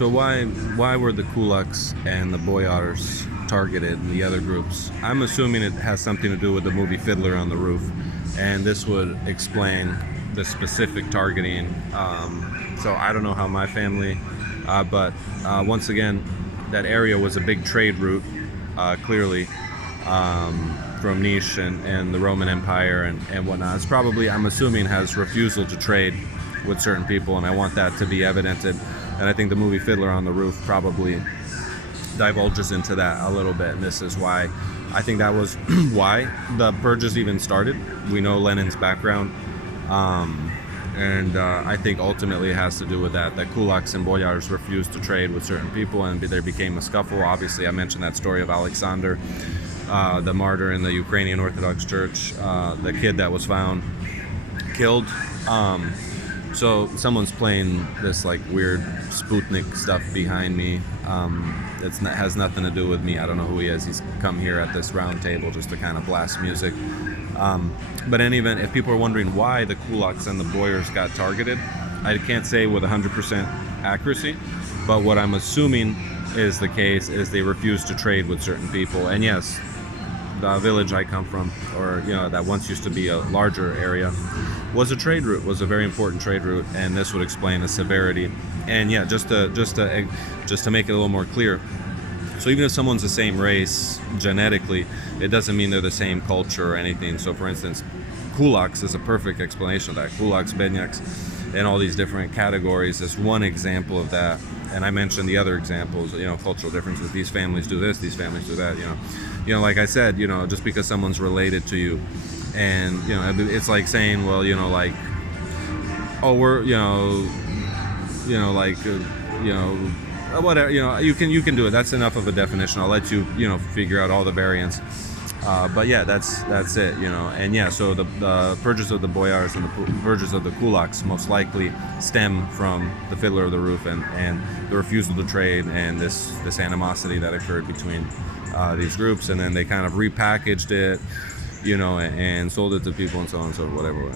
So why were the Kulaks and the boyars targeted and the other groups? I'm assuming it has something to do with the movie Fiddler on the Roof, and this would explain the specific targeting. So I don't know how my family, but once again, that area was a big trade route, clearly, from Nice and the Roman Empire and whatnot. It's probably, I'm assuming, has refusal to trade with certain people, and I want that to be evidented. And I think the movie Fiddler on the Roof probably divulges into that a little bit. And this is why I think that was why the purges even started. We know Lenin's background. And I think ultimately it has to do with that Kulaks and boyars refused to trade with certain people, and there became a scuffle. Obviously, I mentioned that story of Alexander, the martyr in the Ukrainian Orthodox Church, the kid that was found killed. So someone's playing this like weird Sputnik stuff behind me. Has nothing to do with me. I don't know who he is. He's come here at this round table just to kind of blast music. But in any event, if people are wondering why the Kulaks and the boyars got targeted, I can't say with 100% accuracy. But what I'm assuming is the case is they refused to trade with certain people. And yes, the village I come from, or that once used to be a larger area, was a trade route, was a very important trade route, and this would explain the severity. And yeah, just to make it a little more clear. So even if someone's the same race genetically, it doesn't mean they're the same culture or anything. So for instance, Kulaks is a perfect explanation of that. Kulaks, Bedniaks, and all these different categories is one example of that. And I mentioned the other examples, cultural differences. These families do this, these families do that, like I said, just because someone's related to you, and it's like saying, well, we're, whatever, you can do it. That's enough of a definition. I'll let you, figure out all the variants. But yeah, that's it, and yeah, so the purges of the boyars and the purges of the kulaks most likely stem from the Fiddler of the Roof and the refusal to trade and this animosity that occurred between these groups, and then they kind of repackaged it, and sold it to people and so on, so whatever.